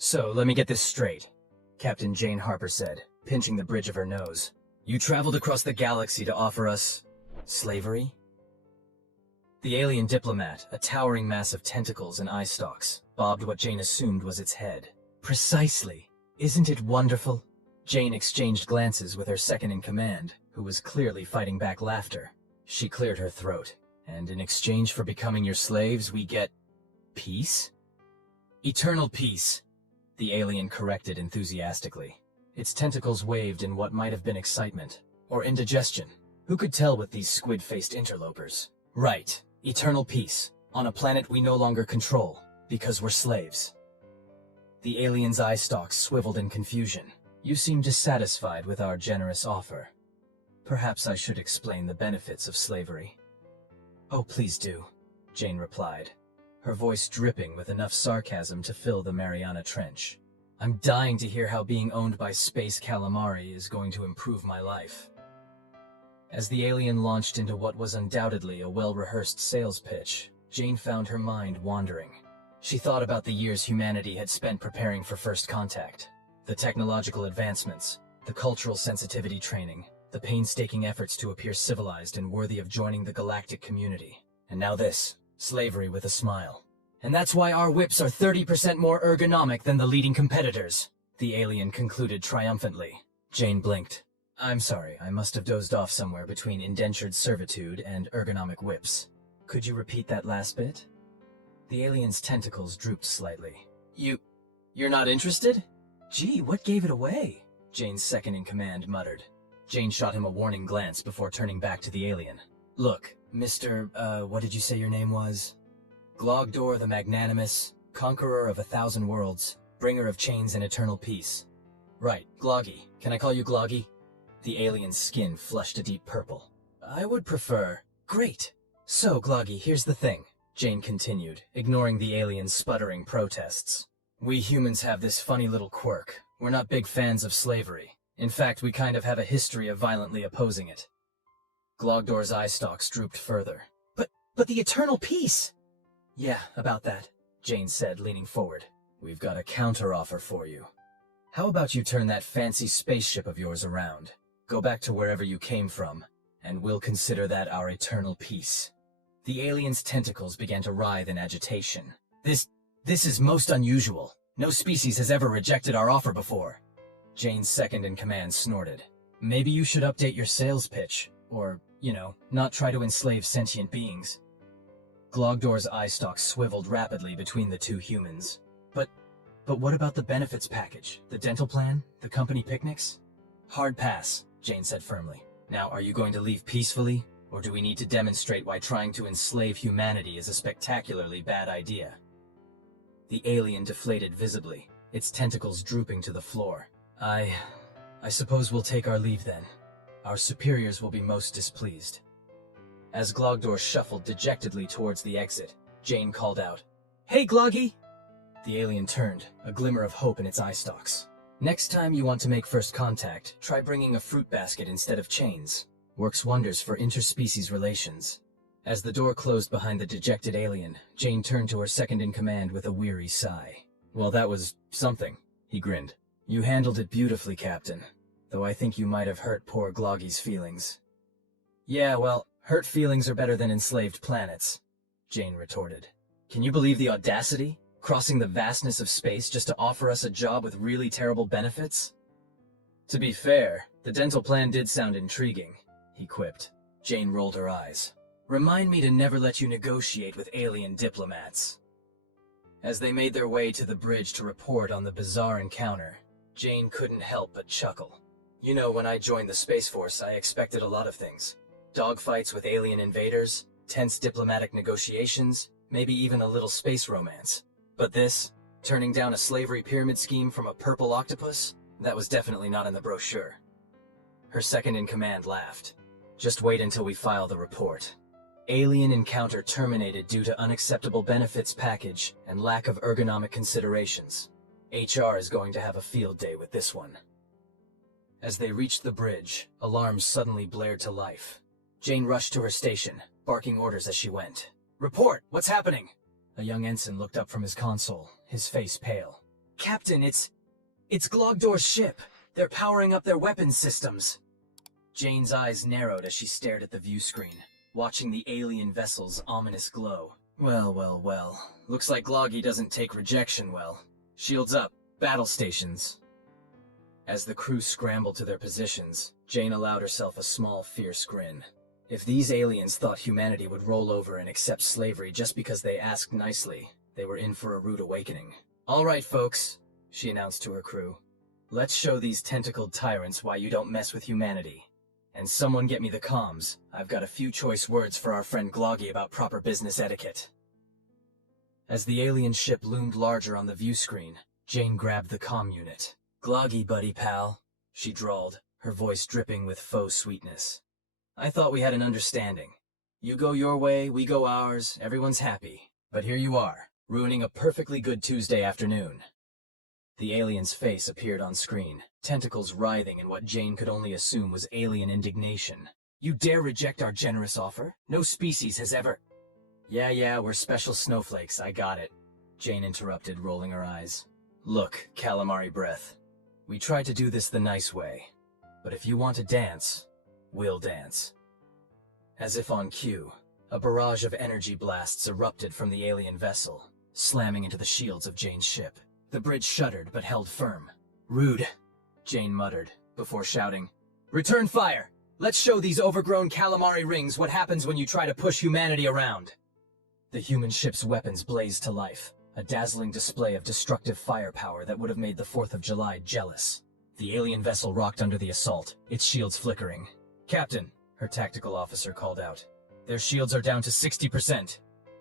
So, let me get this straight, Captain Jane Harper said, pinching the bridge of her nose. You traveled across the galaxy to offer us slavery? The alien diplomat, a towering mass of tentacles and eye stalks, bobbed what Jane assumed was its head. Precisely. Isn't it wonderful? Jane exchanged glances with her second-in-command, who was clearly fighting back laughter. She cleared her throat. And in exchange for becoming your slaves, we get peace? Eternal peace, the alien corrected enthusiastically. Its tentacles waved in what might have been excitement, or indigestion. Who could tell with these squid-faced interlopers? Right, eternal peace, on a planet we no longer control, because we're slaves. The alien's eye stalks swiveled in confusion. You seem dissatisfied with our generous offer. Perhaps I should explain the benefits of slavery. Oh, please do, Jane replied, her voice dripping with enough sarcasm to fill the Mariana Trench. I'm dying to hear how being owned by space calamari is going to improve my life. As the alien launched into what was undoubtedly a well-rehearsed sales pitch, Jane found her mind wandering. She thought about the years humanity had spent preparing for first contact, the technological advancements, the cultural sensitivity training, the painstaking efforts to appear civilized and worthy of joining the galactic community. And now this, slavery with a smile. And that's why our whips are 30% more ergonomic than the leading competitors, the alien concluded triumphantly. Jane blinked. I'm sorry, I must have dozed off somewhere between indentured servitude and ergonomic whips. Could you repeat that last bit? The alien's tentacles drooped slightly. You're not interested? Gee, what gave it away? Jane's second-in-command muttered. Jane shot him a warning glance before turning back to the alien. Look, Mr. What did you say your name was? Glogdor the Magnanimous, conqueror of 1,000 worlds, bringer of chains and eternal peace. Right, Gloggy. Can I call you Gloggy? The alien's skin flushed a deep purple. I would prefer. Great. So, Gloggy, here's the thing, Jane continued, ignoring the alien's sputtering protests. We humans have this funny little quirk. We're not big fans of slavery. In fact, we kind of have a history of violently opposing it. Glogdor's eye stalks drooped further. But the eternal peace! Yeah, about that, Jane said, leaning forward. We've got a counteroffer for you. How about you turn that fancy spaceship of yours around? Go back to wherever you came from, and we'll consider that our eternal peace. The alien's tentacles began to writhe in agitation. This is most unusual. No species has ever rejected our offer before. Jane's second-in-command snorted. Maybe you should update your sales pitch, or, not try to enslave sentient beings. Glogdor's eye stalks swiveled rapidly between the two humans. But what about the benefits package? The dental plan? The company picnics? Hard pass, Jane said firmly. Now, are you going to leave peacefully, or do we need to demonstrate why trying to enslave humanity is a spectacularly bad idea? The alien deflated visibly, its tentacles drooping to the floor. I suppose we'll take our leave then. Our superiors will be most displeased. As Glogdor shuffled dejectedly towards the exit, Jane called out, Hey, Gloggy! The alien turned, a glimmer of hope in its eye stalks. Next time you want to make first contact, try bringing a fruit basket instead of chains. Works wonders for interspecies relations. As the door closed behind the dejected alien, Jane turned to her second-in-command with a weary sigh. Well, that was something, he grinned. You handled it beautifully, Captain, though I think you might have hurt poor Gloggy's feelings. Yeah, well, hurt feelings are better than enslaved planets, Jane retorted. Can you believe the audacity? Crossing the vastness of space just to offer us a job with really terrible benefits? To be fair, the dental plan did sound intriguing, he quipped. Jane rolled her eyes. Remind me to never let you negotiate with alien diplomats. As they made their way to the bridge to report on the bizarre encounter, Jane couldn't help but chuckle. You know, when I joined the Space Force, I expected a lot of things. Dogfights with alien invaders, tense diplomatic negotiations, maybe even a little space romance. But this, turning down a slavery pyramid scheme from a purple octopus, that was definitely not in the brochure. Her second-in-command laughed. Just wait until we file the report. Alien encounter terminated due to unacceptable benefits package and lack of ergonomic considerations. HR is going to have a field day with this one. As they reached the bridge, alarms suddenly blared to life. Jane rushed to her station, barking orders as she went. Report! What's happening? A young ensign looked up from his console, his face pale. Captain, it's Glogdor's ship. They're powering up their weapons systems. Jane's eyes narrowed as she stared at the view screen, watching the alien vessel's ominous glow. Well. Looks like Gloggy doesn't take rejection well. Shields up. Battle stations. As the crew scrambled to their positions, Jane allowed herself a small, fierce grin. If these aliens thought humanity would roll over and accept slavery just because they asked nicely, they were in for a rude awakening. "All right, folks," she announced to her crew. "Let's show these tentacled tyrants why you don't mess with humanity. And someone get me the comms. I've got a few choice words for our friend Gloggy about proper business etiquette." As the alien ship loomed larger on the view screen, Jane grabbed the comm unit. "Gloggy, buddy pal," she drawled, her voice dripping with faux sweetness. "I thought we had an understanding. You go your way, we go ours, everyone's happy. But here you are, ruining a perfectly good Tuesday afternoon." The alien's face appeared on screen, tentacles writhing in what Jane could only assume was alien indignation. "You dare reject our generous offer? No species has ever—" Yeah, we're special snowflakes, I got it," Jane interrupted, rolling her eyes. "Look, calamari breath. We tried to do this the nice way. But if you want to dance, we'll dance." As if on cue, a barrage of energy blasts erupted from the alien vessel, slamming into the shields of Jane's ship. The bridge shuddered but held firm. "Rude," Jane muttered, before shouting, "Return fire! Let's show these overgrown calamari rings what happens when you try to push humanity around." The human ship's weapons blazed to life, a dazzling display of destructive firepower that would have made the 4th of July jealous. The alien vessel rocked under the assault, its shields flickering. "Captain," her tactical officer called out. "Their shields are down to 60%.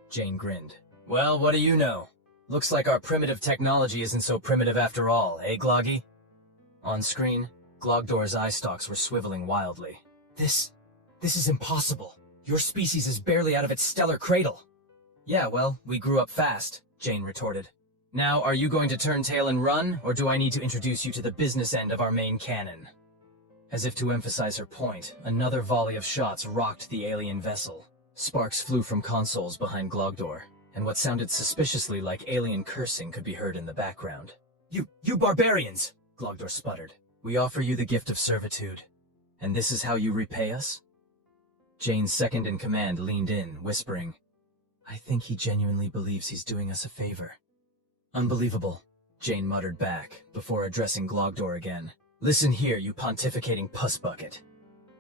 Jane grinned. "Well, what do you know? Looks like our primitive technology isn't so primitive after all, eh, Gloggy?" On screen, Glogdor's eye stalks were swiveling wildly. This is impossible. Your species is barely out of its stellar cradle." "Yeah, well, we grew up fast," Jane retorted. "Now, are you going to turn tail and run, or do I need to introduce you to the business end of our main cannon?" As if to emphasize her point, another volley of shots rocked the alien vessel. Sparks flew from consoles behind Glogdor, and what sounded suspiciously like alien cursing could be heard in the background. You barbarians!" Glogdor sputtered. "We offer you the gift of servitude. And this is how you repay us?" Jane's second-in-command leaned in, whispering, "I think he genuinely believes he's doing us a favor." "Unbelievable," Jane muttered back, before addressing Glogdor again. "Listen here, you pontificating puss bucket.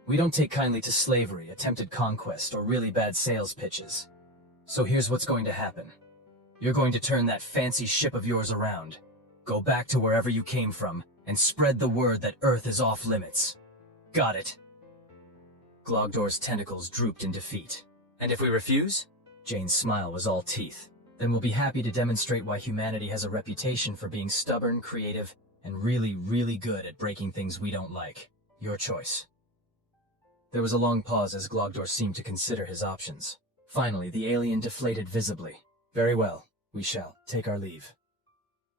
We don't take kindly to slavery, attempted conquest, or really bad sales pitches. So here's what's going to happen. You're going to turn that fancy ship of yours around, go back to wherever you came from, and spread the word that Earth is off limits. Got it?" Glogdor's tentacles drooped in defeat. "And if we refuse?" Jane's smile was all teeth. "Then we'll be happy to demonstrate why humanity has a reputation for being stubborn, creative, and really good at breaking things we don't like. Your choice." There was a long pause as Glogdor seemed to consider his options. Finally, the alien deflated visibly. "Very well, we shall take our leave."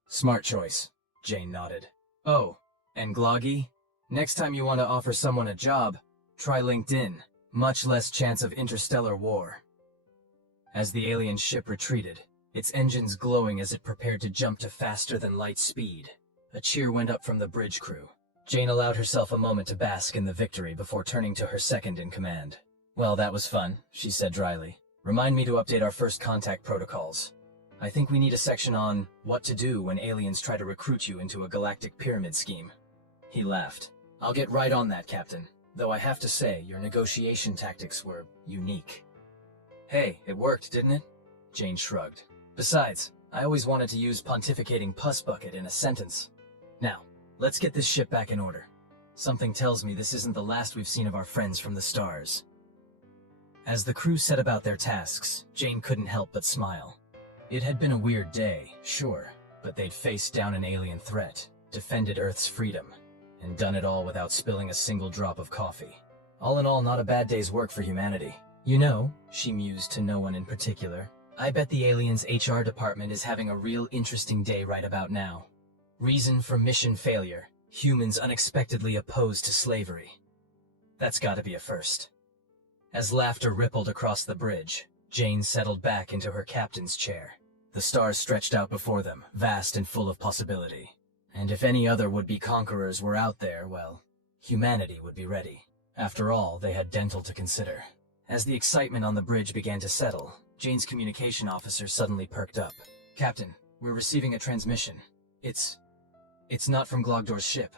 "Smart choice," Jane nodded. "Oh, and Gloggy, next time you want to offer someone a job, try LinkedIn. Much less chance of interstellar war." As the alien ship retreated, its engines glowing as it prepared to jump to faster-than-light speed, a cheer went up from the bridge crew. Jane allowed herself a moment to bask in the victory before turning to her second-in-command. "Well, that was fun," she said dryly. "Remind me to update our first contact protocols. I think we need a section on what to do when aliens try to recruit you into a galactic pyramid scheme." He laughed. "I'll get right on that, Captain. Though I have to say, your negotiation tactics were unique." "Hey, it worked, didn't it?" Jane shrugged. "Besides, I always wanted to use pontificating puss bucket in a sentence. Now, let's get this ship back in order. Something tells me this isn't the last we've seen of our friends from the stars." As the crew set about their tasks, Jane couldn't help but smile. It had been a weird day, sure, but they'd faced down an alien threat, defended Earth's freedom, and done it all without spilling a single drop of coffee. All in all, not a bad day's work for humanity. "You know," she mused to no one in particular, "I bet the aliens' HR department is having a real interesting day right about now. Reason for mission failure: humans unexpectedly opposed to slavery. That's gotta be a first." As laughter rippled across the bridge, Jane settled back into her captain's chair. The stars stretched out before them, vast and full of possibility. And if any other would-be conquerors were out there, well, humanity would be ready. After all, they had dental to consider. As the excitement on the bridge began to settle, Jane's communication officer suddenly perked up. "Captain, we're receiving a transmission. It's not from Glogdor's ship."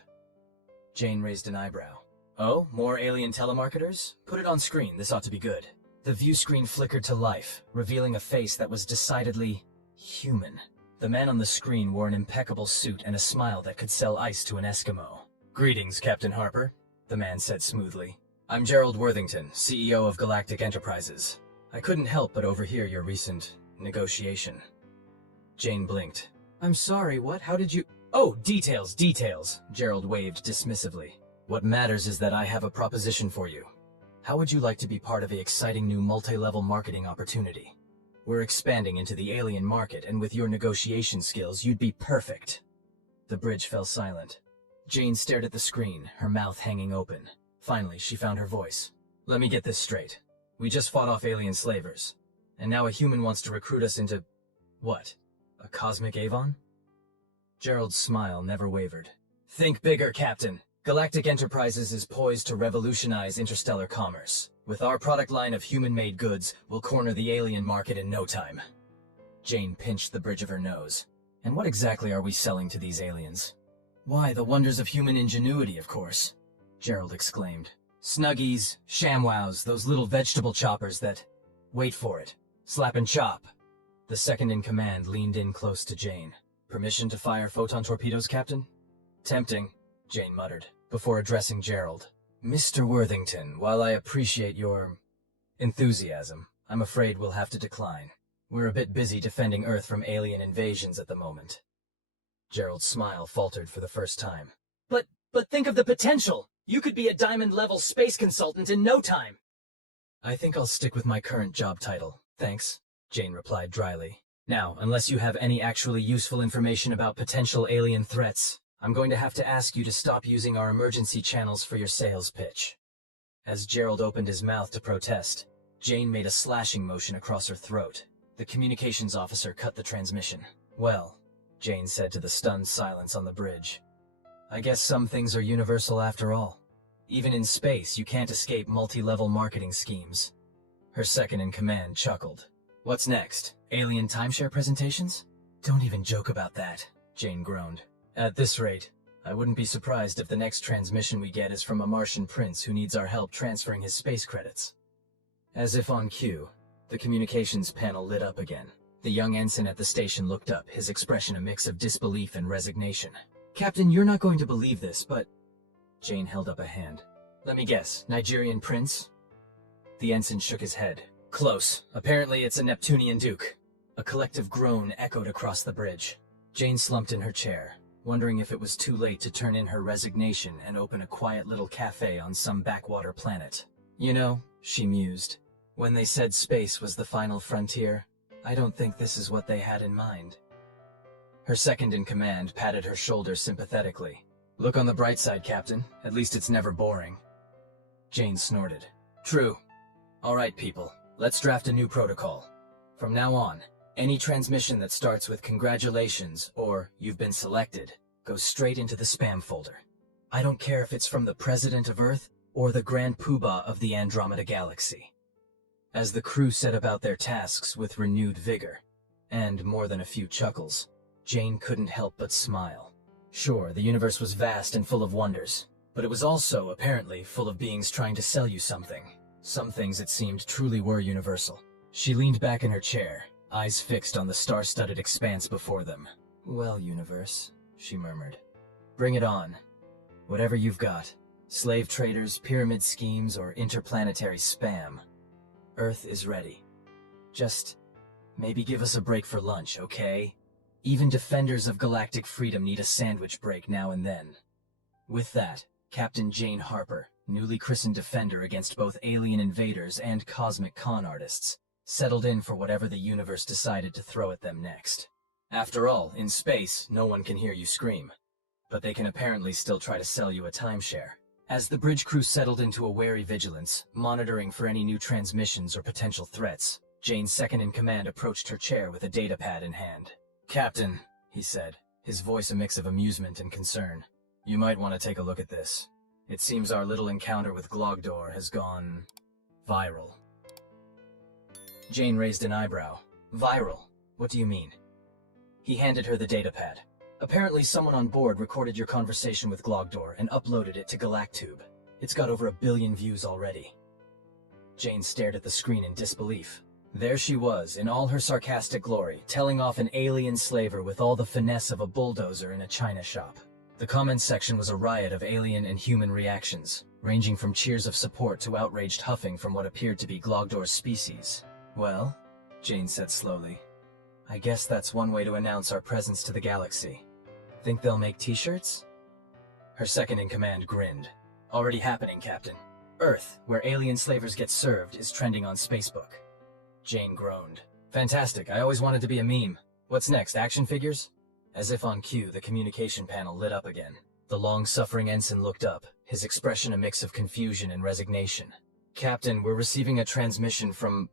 Jane raised an eyebrow. "Oh, more alien telemarketers? Put it on screen, this ought to be good." The view screen flickered to life, revealing a face that was decidedly human. The man on the screen wore an impeccable suit and a smile that could sell ice to an Eskimo. "Greetings, Captain Harper," the man said smoothly. "I'm Gerald Worthington, CEO of Galactic Enterprises. I couldn't help but overhear your recent negotiation." Jane blinked. "I'm sorry, what? How did you—" "Oh, details, Gerald waved dismissively. "What matters is that I have a proposition for you. How would you like to be part of the exciting new multi-level marketing opportunity? We're expanding into the alien market, and with your negotiation skills, you'd be perfect." The bridge fell silent. Jane stared at the screen, her mouth hanging open. Finally, she found her voice. "Let me get this straight. We just fought off alien slavers, and now a human wants to recruit us into... what? A cosmic Avon?" Gerald's smile never wavered. "Think bigger, Captain. Galactic Enterprises is poised to revolutionize interstellar commerce. With our product line of human-made goods, we'll corner the alien market in no time." Jane pinched the bridge of her nose. "And what exactly are we selling to these aliens?" "Why, the wonders of human ingenuity, of course," Gerald exclaimed. "Snuggies, ShamWows, those little vegetable choppers that... wait for it. Slap and chop." The second-in-command leaned in close to Jane. "Permission to fire photon torpedoes, Captain?" "Tempting," Jane muttered, before addressing Gerald. "Mr. Worthington, while I appreciate your enthusiasm, I'm afraid we'll have to decline. We're a bit busy defending Earth from alien invasions at the moment." Gerald's smile faltered for the first time. But think of the potential! You could be a diamond-level space consultant in no time!" "I think I'll stick with my current job title, thanks," Jane replied dryly. "Now, unless you have any actually useful information about potential alien threats, I'm going to have to ask you to stop using our emergency channels for your sales pitch." As Gerald opened his mouth to protest, Jane made a slashing motion across her throat. The communications officer cut the transmission. "Well," Jane said to the stunned silence on the bridge, "I guess some things are universal after all. Even in space, you can't escape multi-level marketing schemes." Her second-in-command chuckled. "What's next? Alien timeshare presentations?" "Don't even joke about that," Jane groaned. "At this rate, I wouldn't be surprised if the next transmission we get is from a Martian prince who needs our help transferring his space credits." As if on cue, the communications panel lit up again. The young ensign at the station looked up, his expression a mix of disbelief and resignation. "Captain, you're not going to believe this, but..." Jane held up a hand. "Let me guess, Nigerian prince?" The ensign shook his head. "Close. Apparently it's a Neptunian duke." A collective groan echoed across the bridge. Jane slumped in her chair, wondering if it was too late to turn in her resignation and open a quiet little cafe on some backwater planet. "You know," she mused, "when they said space was the final frontier, I don't think this is what they had in mind." Her second-in-command patted her shoulder sympathetically. "Look on the bright side, Captain. At least it's never boring." Jane snorted. "True. All right, people. Let's draft a new protocol. From now on, any transmission that starts with congratulations or you've been selected goes straight into the spam folder. I don't care if it's from the President of Earth or the Grand Poobah of the Andromeda Galaxy." As the crew set about their tasks with renewed vigor, and more than a few chuckles, Jane couldn't help but smile. Sure, the universe was vast and full of wonders, but it was also, apparently, full of beings trying to sell you something. Some things, it seemed, truly were universal. She leaned back in her chair, eyes fixed on the star-studded expanse before them. "Well, universe," she murmured. "Bring it on. Whatever you've got. Slave traders, pyramid schemes, or interplanetary spam. Earth is ready. Just maybe give us a break for lunch, okay? Even defenders of galactic freedom need a sandwich break now and then." With that, Captain Jane Harper, newly christened defender against both alien invaders and cosmic con artists, settled in for whatever the universe decided to throw at them next. After all, in space, no one can hear you scream. But they can apparently still try to sell you a timeshare. As the bridge crew settled into a wary vigilance, monitoring for any new transmissions or potential threats, Jane's second-in-command approached her chair with a datapad in hand. "Captain," he said, his voice a mix of amusement and concern, "you might want to take a look at this. It seems our little encounter with Glogdor has gone viral." Jane raised an eyebrow. "Viral? What do you mean?" He handed her the datapad. "Apparently someone on board recorded your conversation with Glogdor and uploaded it to Galactube. It's got over 1 billion views already." Jane stared at the screen in disbelief. There she was, in all her sarcastic glory, telling off an alien slaver with all the finesse of a bulldozer in a china shop. The comments section was a riot of alien and human reactions, ranging from cheers of support to outraged huffing from what appeared to be Glogdor's species. "Well," Jane said slowly, "I guess that's one way to announce our presence to the galaxy. Think they'll make t-shirts?" Her second-in-command grinned. "Already happening, Captain. Earth, where alien slavers get served, is trending on Facebook." Jane groaned. "Fantastic, I always wanted to be a meme. What's next, action figures?" As if on cue, the communication panel lit up again. The long-suffering ensign looked up, his expression a mix of confusion and resignation. "Captain, we're receiving a transmission from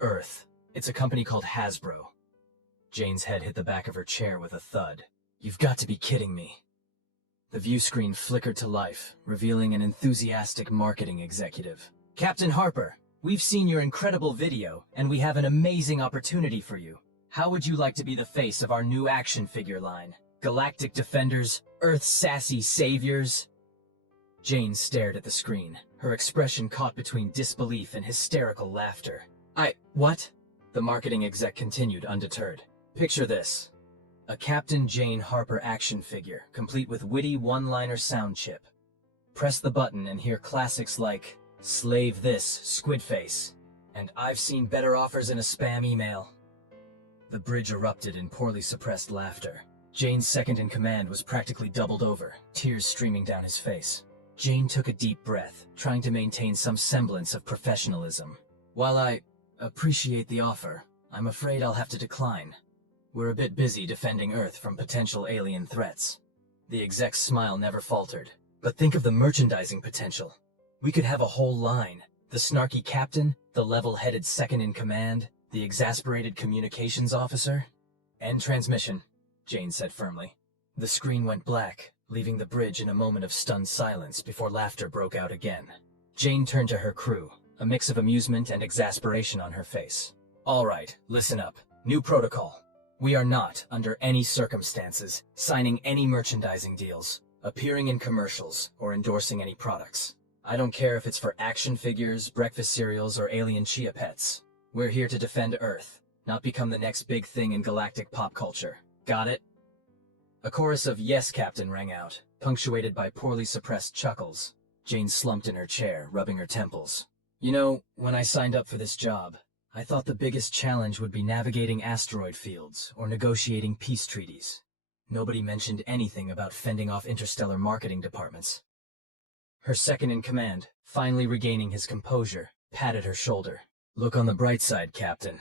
Earth. It's a company called Hasbro." Jane's head hit the back of her chair with a thud. "You've got to be kidding me." The view screen flickered to life, revealing an enthusiastic marketing executive. "Captain Harper, we've seen your incredible video, and we have an amazing opportunity for you. How would you like to be the face of our new action figure line? Galactic Defenders, Earth's sassy saviors?" Jane stared at the screen, her expression caught between disbelief and hysterical laughter. What?" The marketing exec continued undeterred. "Picture this. A Captain Jane Harper action figure, complete with witty one-liner sound chip. Press the button and hear classics like, 'Slave this, Squidface,' and 'I've seen better offers in a spam email.'" The bridge erupted in poorly suppressed laughter. Jane's second-in-command was practically doubled over, tears streaming down his face. Jane took a deep breath, trying to maintain some semblance of professionalism. "While I appreciate the offer, I'm afraid I'll have to decline. We're a bit busy defending Earth from potential alien threats." The exec's smile never faltered. "But think of the merchandising potential. We could have a whole line. The snarky captain, the level-headed second-in-command, the exasperated communications officer." "End transmission," Jane said firmly. The screen went black, leaving the bridge in a moment of stunned silence before laughter broke out again. Jane turned to her crew, a mix of amusement and exasperation on her face. "All right, listen up. New protocol. We are not, under any circumstances, signing any merchandising deals, appearing in commercials, or endorsing any products. I don't care if it's for action figures, breakfast cereals, or alien chia pets. We're here to defend Earth, not become the next big thing in galactic pop culture. Got it?" A chorus of "Yes, Captain" rang out, punctuated by poorly suppressed chuckles. Jane slumped in her chair, rubbing her temples. "You know, when I signed up for this job, I thought the biggest challenge would be navigating asteroid fields or negotiating peace treaties. Nobody mentioned anything about fending off interstellar marketing departments." Her second-in-command, finally regaining his composure, patted her shoulder. "Look on the bright side, Captain.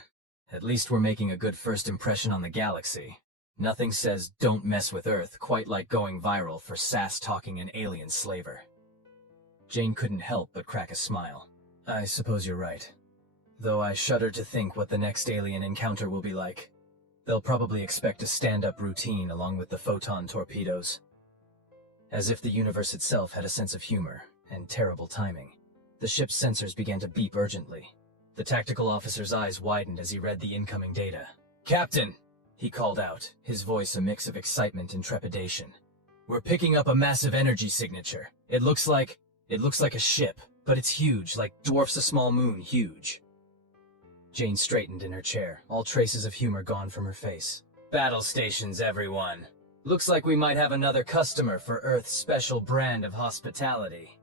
At least we're making a good first impression on the galaxy. Nothing says 'don't mess with Earth' quite like going viral for sass-talking an alien slaver." Jane couldn't help but crack a smile. "I suppose you're right. Though I shudder to think what the next alien encounter will be like. They'll probably expect a stand-up routine along with the photon torpedoes." As if the universe itself had a sense of humor and terrible timing, the ship's sensors began to beep urgently. The tactical officer's eyes widened as he read the incoming data. "Captain!" he called out, his voice a mix of excitement and trepidation. "We're picking up a massive energy signature. It looks like a ship, but it's huge, like dwarfs a small moon huge." Jane straightened in her chair, all traces of humor gone from her face. "Battle stations, everyone. Looks like we might have another customer for Earth's special brand of hospitality."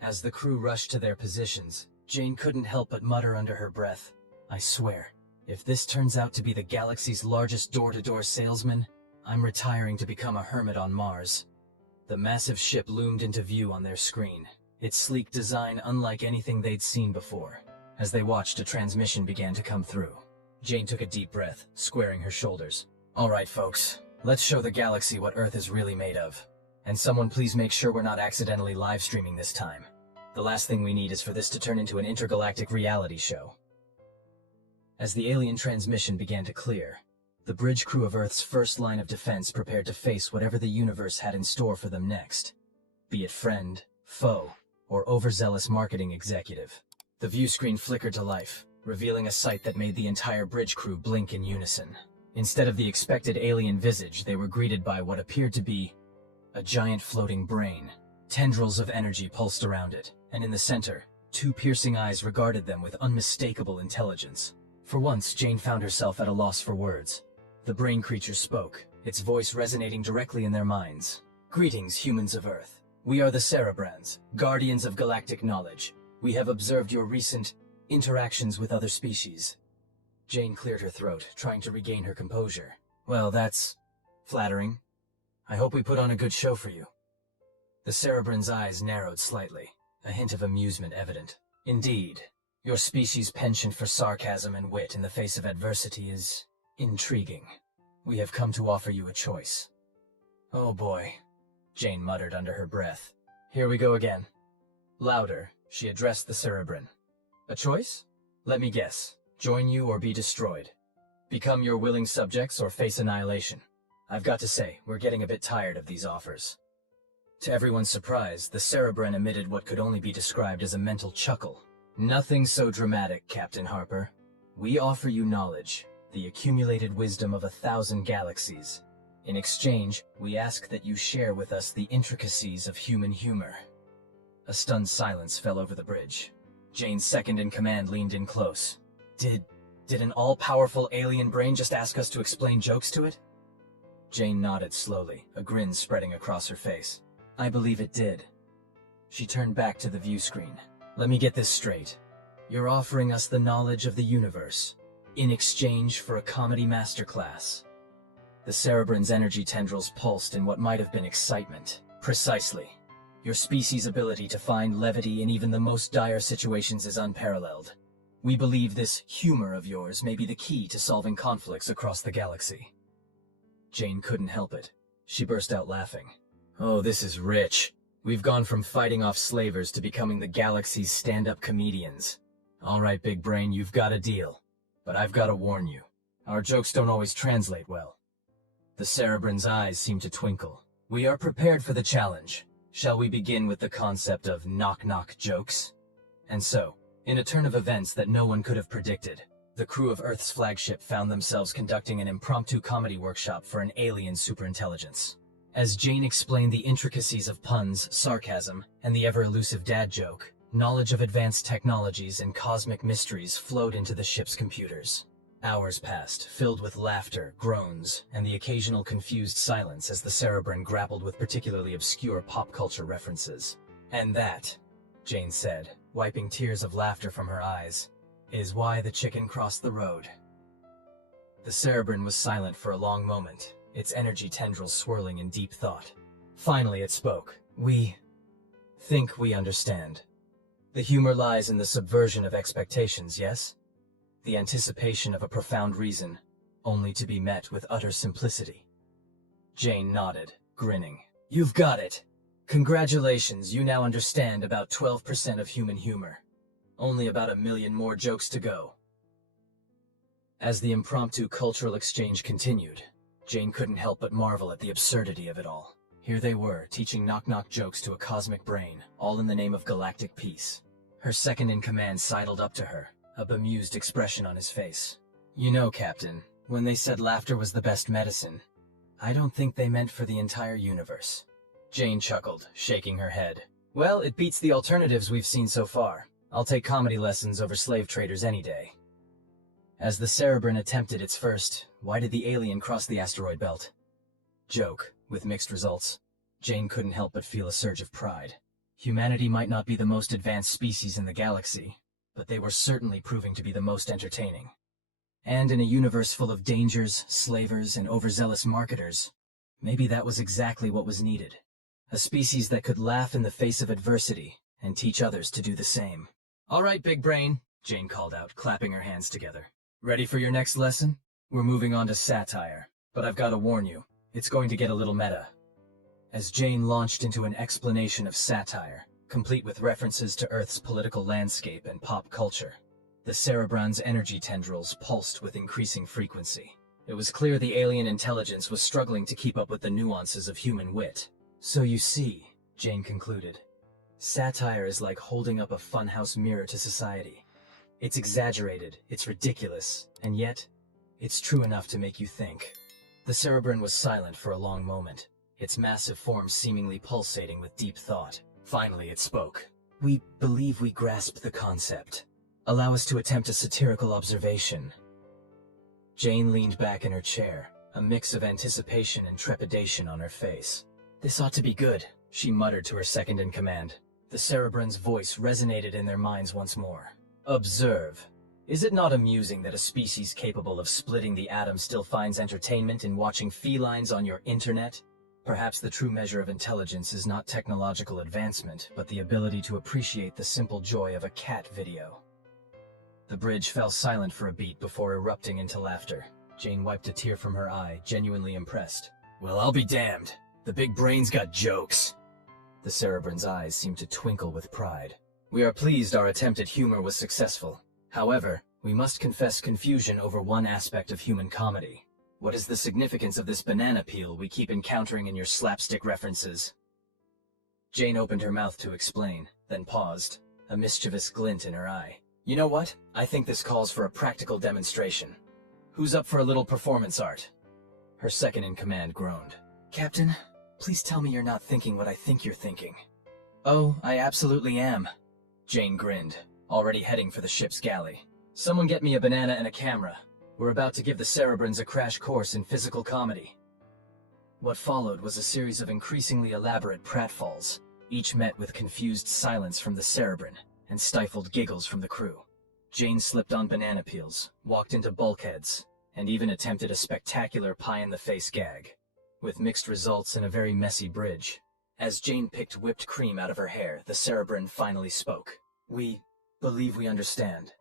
As the crew rushed to their positions, Jane couldn't help but mutter under her breath, "I swear, if this turns out to be the galaxy's largest door-to-door salesman, I'm retiring to become a hermit on Mars." The massive ship loomed into view on their screen, its sleek design unlike anything they'd seen before. As they watched, a transmission began to come through. Jane took a deep breath, squaring her shoulders. "All right, folks, let's show the galaxy what Earth is really made of. And someone please make sure we're not accidentally live-streaming this time. The last thing we need is for this to turn into an intergalactic reality show." As the alien transmission began to clear, the bridge crew of Earth's first line of defense prepared to face whatever the universe had in store for them next. Be it friend, foe, or overzealous marketing executive. The view screen flickered to life, revealing a sight that made the entire bridge crew blink in unison. Instead of the expected alien visage, they were greeted by what appeared to be a giant floating brain. Tendrils of energy pulsed around it, and in the center, two piercing eyes regarded them with unmistakable intelligence. For once, Jane found herself at a loss for words. The brain creature spoke, its voice resonating directly in their minds. "Greetings, humans of Earth. We are the Cerebrans, guardians of galactic knowledge. We have observed your recent interactions with other species." Jane cleared her throat, trying to regain her composure. "Well, that's flattering. I hope we put on a good show for you." The Cerebran's eyes narrowed slightly, a hint of amusement evident. "Indeed, your species' penchant for sarcasm and wit in the face of adversity is intriguing. We have come to offer you a choice." "Oh boy," Jane muttered under her breath. "Here we go again." Louder, she addressed the Cerebran. "A choice? Let me guess. Join you or be destroyed. Become your willing subjects or face annihilation. I've got to say, we're getting a bit tired of these offers." To everyone's surprise, the Cerebran emitted what could only be described as a mental chuckle. "Nothing so dramatic, Captain Harper. We offer you knowledge, the accumulated wisdom of 1,000 galaxies. In exchange, we ask that you share with us the intricacies of human humor." A stunned silence fell over the bridge. Jane's second-in-command leaned in close. Did an all-powerful alien brain just ask us to explain jokes to it? Jane nodded slowly, a grin spreading across her face. "I believe it did." She turned back to the view screen. "Let me get this straight. You're offering us the knowledge of the universe, in exchange for a comedy masterclass." The Cerebran's energy tendrils pulsed in what might have been excitement. "Precisely. Your species' ability to find levity in even the most dire situations is unparalleled. We believe this humor of yours may be the key to solving conflicts across the galaxy." Jane couldn't help it. She burst out laughing. "Oh, this is rich. We've gone from fighting off slavers to becoming the galaxy's stand-up comedians. All right, big brain, you've got a deal. But I've got to warn you. Our jokes don't always translate well." The Cerebran's eyes seemed to twinkle. "We are prepared for the challenge. Shall we begin with the concept of knock-knock jokes?" And so, in a turn of events that no one could have predicted, the crew of Earth's flagship found themselves conducting an impromptu comedy workshop for an alien superintelligence. As Jane explained the intricacies of puns, sarcasm, and the ever-elusive dad joke, knowledge of advanced technologies and cosmic mysteries flowed into the ship's computers. Hours passed, filled with laughter, groans, and the occasional confused silence as the Cerebran grappled with particularly obscure pop culture references. "And that," Jane said, wiping tears of laughter from her eyes, "is why the chicken crossed the road." The Cerebran was silent for a long moment, its energy tendrils swirling in deep thought. Finally it spoke. "We think we understand. The humor lies in the subversion of expectations, yes? The anticipation of a profound reason, only to be met with utter simplicity." Jane nodded, grinning. "You've got it. Congratulations, you now understand about 12% of human humor. Only about 1 million more jokes to go." As the impromptu cultural exchange continued, Jane couldn't help but marvel at the absurdity of it all. Here they were, teaching knock-knock jokes to a cosmic brain, all in the name of galactic peace. Her second-in-command sidled up to her, a bemused expression on his face. "You know, Captain, when they said laughter was the best medicine, I don't think they meant for the entire universe." Jane chuckled, shaking her head. "Well, it beats the alternatives we've seen so far. I'll take comedy lessons over slave traders any day." As the Cerebran attempted its first, "Why did the alien cross the asteroid belt?" joke, with mixed results, Jane couldn't help but feel a surge of pride. Humanity might not be the most advanced species in the galaxy, but they were certainly proving to be the most entertaining. And in a universe full of dangers, slavers, and overzealous marketers, maybe that was exactly what was needed. A species that could laugh in the face of adversity and teach others to do the same. "All right, big brain," Jane called out, clapping her hands together. "Ready for your next lesson? We're moving on to satire, but I've got to warn you, it's going to get a little meta." As Jane launched into an explanation of satire, complete with references to Earth's political landscape and pop culture, The Cerebrand's energy tendrils pulsed with increasing frequency. It was clear the alien intelligence was struggling to keep up with the nuances of human wit. So you see, Jane concluded, satire is like holding up a funhouse mirror to society. It's exaggerated, it's ridiculous, and yet, it's true enough to make you think. The Cerebrand was silent for a long moment, its massive form seemingly pulsating with deep thought. Finally it spoke. We believe we grasp the concept. Allow us to attempt a satirical observation. Jane leaned back in her chair, a mix of anticipation and trepidation on her face. This ought to be good, she muttered to her second-in-command. The Cerebrand's voice resonated in their minds once more. Observe. Is it not amusing that a species capable of splitting the atom still finds entertainment in watching felines on your internet? Perhaps the true measure of intelligence is not technological advancement, but the ability to appreciate the simple joy of a cat video. The bridge fell silent for a beat before erupting into laughter. Jane wiped a tear from her eye, genuinely impressed. Well, I'll be damned. The big brain's got jokes. The Cerebrand's eyes seemed to twinkle with pride. We are pleased our attempt at humor was successful. However, we must confess confusion over one aspect of human comedy. What is the significance of this banana peel we keep encountering in your slapstick references? Jane opened her mouth to explain, then paused, a mischievous glint in her eye. You know what? I think this calls for a practical demonstration. Who's up for a little performance art? Her second-in-command groaned. Captain, please tell me you're not thinking what I think you're thinking. Oh, I absolutely am. Jane grinned, already heading for the ship's galley. Someone get me a banana and a camera. We're about to give the Cerebrands a crash course in physical comedy. What followed was a series of increasingly elaborate pratfalls, each met with confused silence from the Cerebrand and stifled giggles from the crew. Jane slipped on banana peels, walked into bulkheads, and even attempted a spectacular pie-in-the-face gag, with mixed results in a very messy bridge. As Jane picked whipped cream out of her hair, the Cerebrand finally spoke. We believe we understand.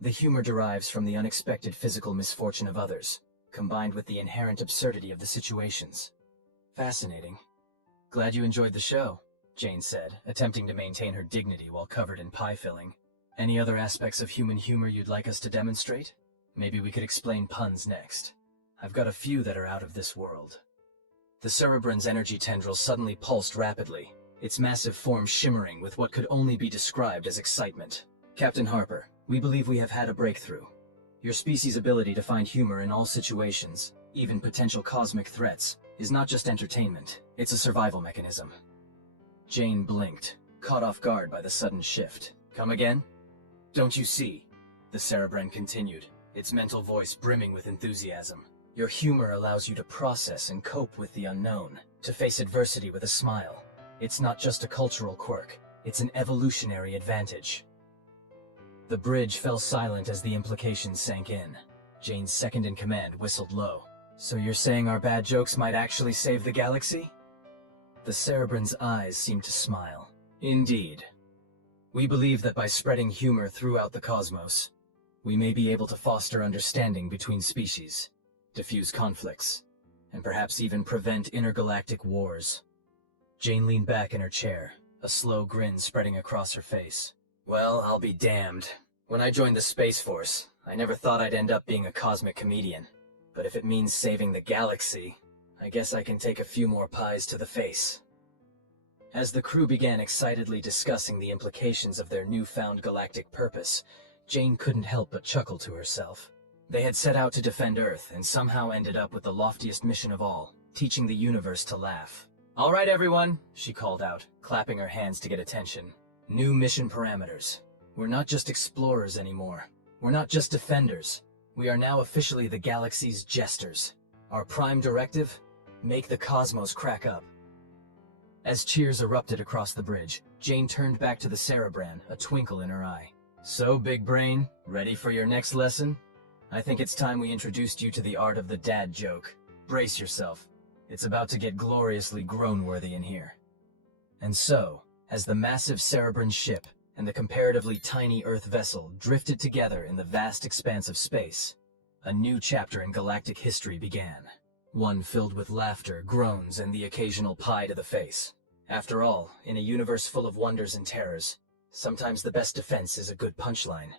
The humor derives from the unexpected physical misfortune of others, combined with the inherent absurdity of the situations. Fascinating. Glad you enjoyed the show, Jane said, attempting to maintain her dignity while covered in pie filling. Any other aspects of human humor you'd like us to demonstrate? Maybe we could explain puns next. I've got a few that are out of this world. The Cerebrand's energy tendrils suddenly pulsed rapidly, its massive form shimmering with what could only be described as excitement. Captain Harper, we believe we have had a breakthrough. Your species' ability to find humor in all situations, even potential cosmic threats, is not just entertainment, it's a survival mechanism. Jane blinked, caught off guard by the sudden shift. Come again? Don't you see? The Cerebrand continued, its mental voice brimming with enthusiasm. Your humor allows you to process and cope with the unknown, to face adversity with a smile. It's not just a cultural quirk, it's an evolutionary advantage. The bridge fell silent as the implications sank in. Jane's second-in-command whistled low. So you're saying our bad jokes might actually save the galaxy? The Cerebrand's eyes seemed to smile. Indeed. We believe that by spreading humor throughout the cosmos, we may be able to foster understanding between species, diffuse conflicts, and perhaps even prevent intergalactic wars. Jane leaned back in her chair, a slow grin spreading across her face. Well, I'll be damned. When I joined the Space Force, I never thought I'd end up being a cosmic comedian. But if it means saving the galaxy, I guess I can take a few more pies to the face. As the crew began excitedly discussing the implications of their newfound galactic purpose, Jane couldn't help but chuckle to herself. They had set out to defend Earth and somehow ended up with the loftiest mission of all, teaching the universe to laugh. All right, everyone, she called out, clapping her hands to get attention. New mission parameters. We're not just explorers anymore. We're not just defenders. We are now officially the galaxy's jesters. Our prime directive? Make the cosmos crack up. As cheers erupted across the bridge, Jane turned back to the Cerebrand, a twinkle in her eye. So, big brain, ready for your next lesson? I think it's time we introduced you to the art of the dad joke. Brace yourself. It's about to get gloriously groan-worthy in here. And so, as the massive Cerebrand ship and the comparatively tiny Earth vessel drifted together in the vast expanse of space, a new chapter in galactic history began. One filled with laughter, groans, and the occasional pie to the face. After all, in a universe full of wonders and terrors, sometimes the best defense is a good punchline.